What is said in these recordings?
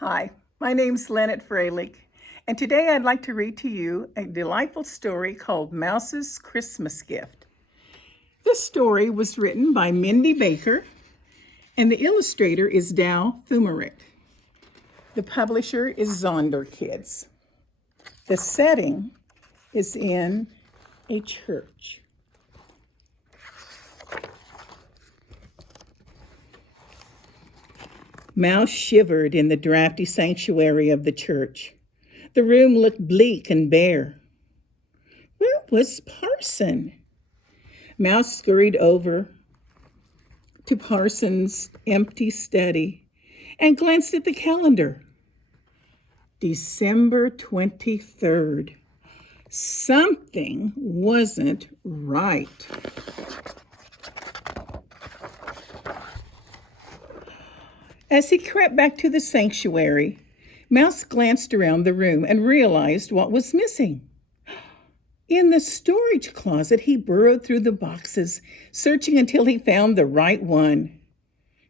Hi, my name's Lynette Froelich, and today I'd like to read to you a delightful story called Mouse's Christmas Gift. This story was written by Mindy Baker, and the illustrator is Dow Thumerick. The publisher is Zonder Kids. The setting is in a church. Mouse shivered in the drafty sanctuary of the church. The room looked bleak and bare. Where was Parson? Mouse scurried over to Parson's empty study and glanced at the calendar. December 23rd. Something wasn't right. As he crept back to the sanctuary, Mouse glanced around the room and realized what was missing. In the storage closet, he burrowed through the boxes, searching until he found the right one.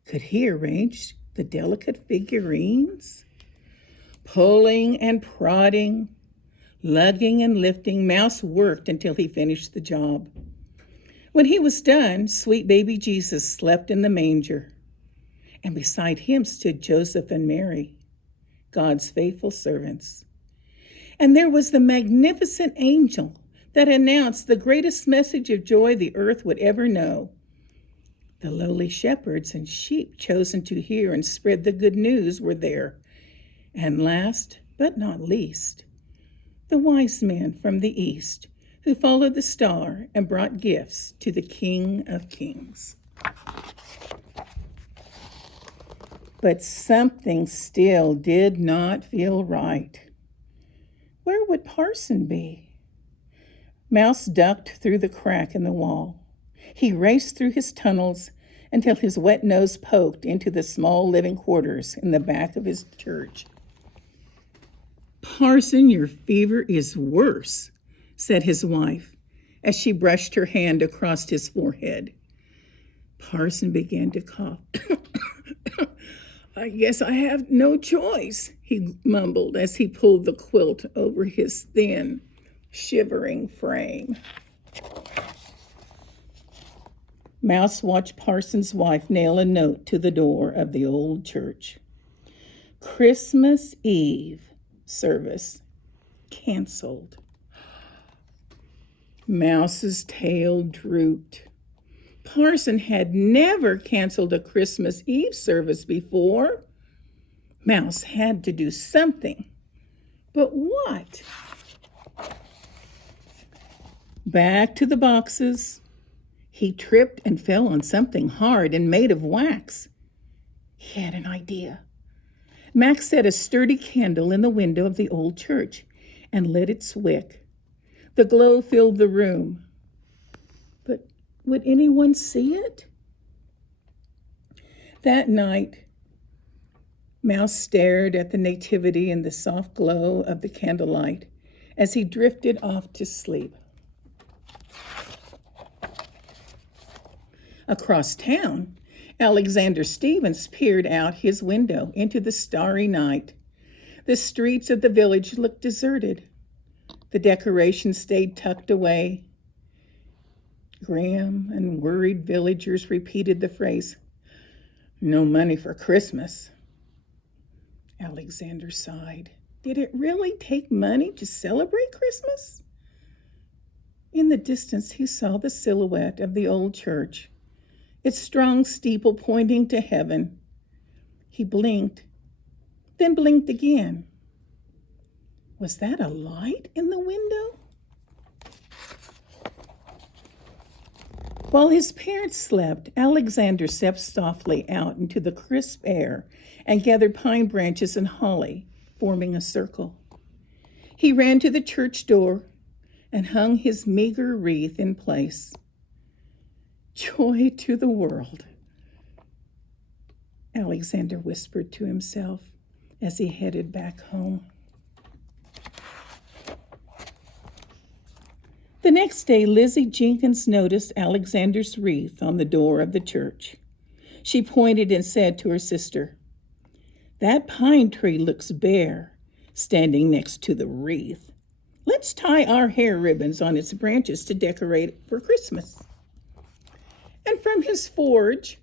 Could he arrange the delicate figurines? Pulling and prodding, lugging and lifting, Mouse worked until he finished the job. When he was done, sweet baby Jesus slept in the manger, and beside him stood Joseph and Mary, God's faithful servants. And there was the magnificent angel that announced the greatest message of joy the earth would ever know. The lowly shepherds and sheep chosen to hear and spread the good news were there. And last but not least, the wise men from the east who followed the star and brought gifts to the King of Kings. But something still did not feel right. Where would Parson be? Mouse ducked through the crack in the wall. He raced through his tunnels until his wet nose poked into the small living quarters in the back of his church. Parson, your fever is worse, said his wife as she brushed her hand across his forehead. Parson began to cough. I guess I have no choice, he mumbled as he pulled the quilt over his thin, shivering frame. Mouse watched Parson's wife nail a note to the door of the old church. Christmas Eve service canceled. Mouse's tail drooped. Parson had never canceled a Christmas Eve service before. Mouse had to do something. But what? Back to the boxes. He tripped and fell on something hard and made of wax. He had an idea. Max set a sturdy candle in the window of the old church and lit its wick. The glow filled the room. But would anyone see it? That night, Mouse stared at the nativity in the soft glow of the candlelight as he drifted off to sleep. Across town, Alexander Stevens peered out his window into the starry night. The streets of the village looked deserted. The decorations stayed tucked away. Grim and worried villagers repeated the phrase, "No money for Christmas." Alexander sighed. Did it really take money to celebrate Christmas? In the distance, he saw the silhouette of the old church, its strong steeple pointing to heaven. He blinked, then blinked again. Was that a light in the window? While his parents slept, Alexander stepped softly out into the crisp air and gathered pine branches and holly, forming a circle. He ran to the church door and hung his meager wreath in place. Joy to the world, Alexander whispered to himself as he headed back home. The next day, Lizzie Jenkins noticed Alexander's wreath on the door of the church. She pointed and said to her sister, That pine tree looks bare, standing next to the wreath. Let's tie our hair ribbons on its branches to decorate it for Christmas." And from his forge,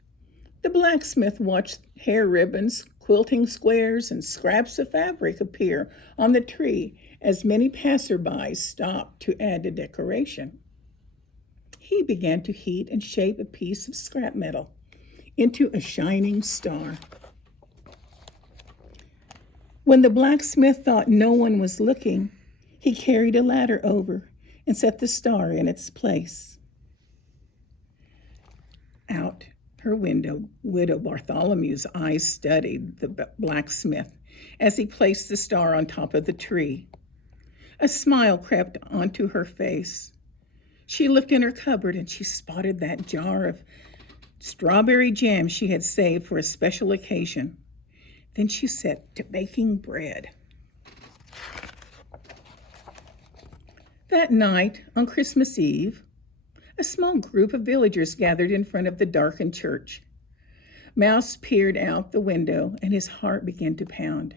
the blacksmith watched hair ribbons, quilting squares, and scraps of fabric appear on the tree as many passersby stopped to add to decoration. He began to heat and shape a piece of scrap metal into a shining star. When the blacksmith thought no one was looking, he carried a ladder over and set the star in its place. Out her window, Widow Bartholomew's eyes studied the blacksmith as he placed the star on top of the tree. A smile crept onto her face. She looked in her cupboard and she spotted that jar of strawberry jam she had saved for a special occasion. Then she set to baking bread. That night, on Christmas Eve, a small group of villagers gathered in front of the darkened church. Mouse peered out the window and his heart began to pound.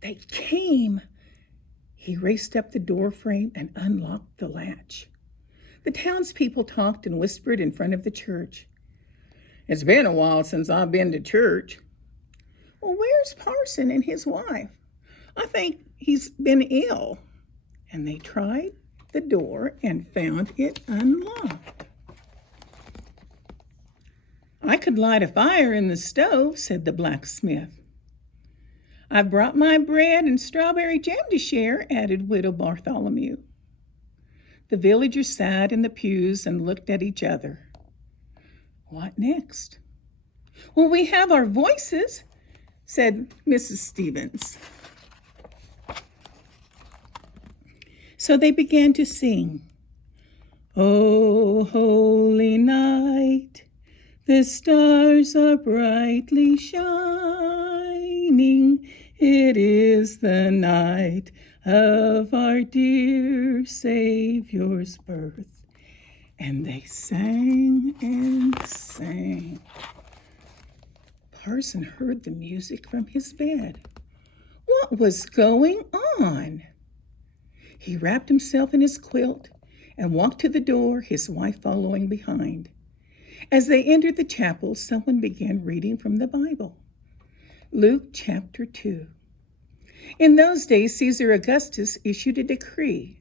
They came! He raced up the door frame and unlocked the latch. The townspeople talked and whispered in front of the church. "It's been a while since I've been to church." "Well, where's Parson and his wife? I think he's been ill." And they tried the door and found it unlocked. "I could light a fire in the stove," said the blacksmith. "I've brought my bread and strawberry jam to share," added Widow Bartholomew. The villagers sat in the pews and looked at each other. What next? "Well, we have our voices," said Mrs. Stevens. So they began to sing. "Oh, holy night, the stars are brightly shining. It is the night of our dear Savior's birth." And they sang and sang. Parson heard the music from his bed. What was going on? He wrapped himself in his quilt and walked to the door, his wife following behind. As they entered the chapel, someone began reading from the Bible. Luke chapter 2. In those days, Caesar Augustus issued a decree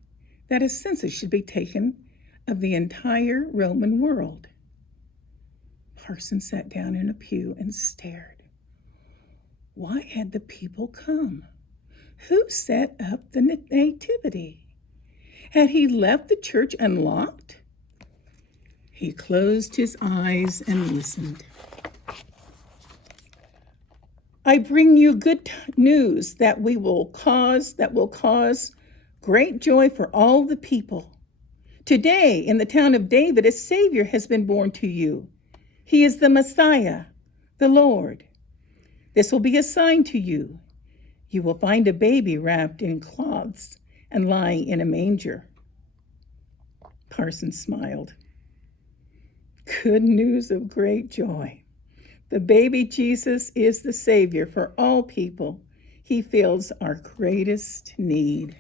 that a census should be taken of the entire Roman world. Parson sat down in a pew and stared. Why had the people come? Who set up the nativity? Had he left the church unlocked? He closed his eyes and listened. "I bring you good news that will cause great joy for all the people. Today, in the town of David, a Savior has been born to you. He is the Messiah, the Lord. This will be a sign to you. You will find a baby wrapped in cloths and lying in a manger." Parson smiled. Good news of great joy. The baby Jesus is the Savior for all people. He fills our greatest need.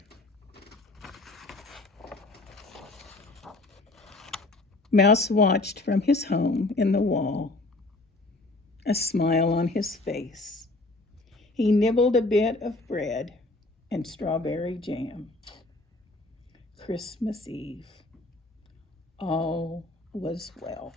Mouse watched from his home in the wall, a smile on his face. He nibbled a bit of bread and strawberry jam. Christmas Eve. All was well.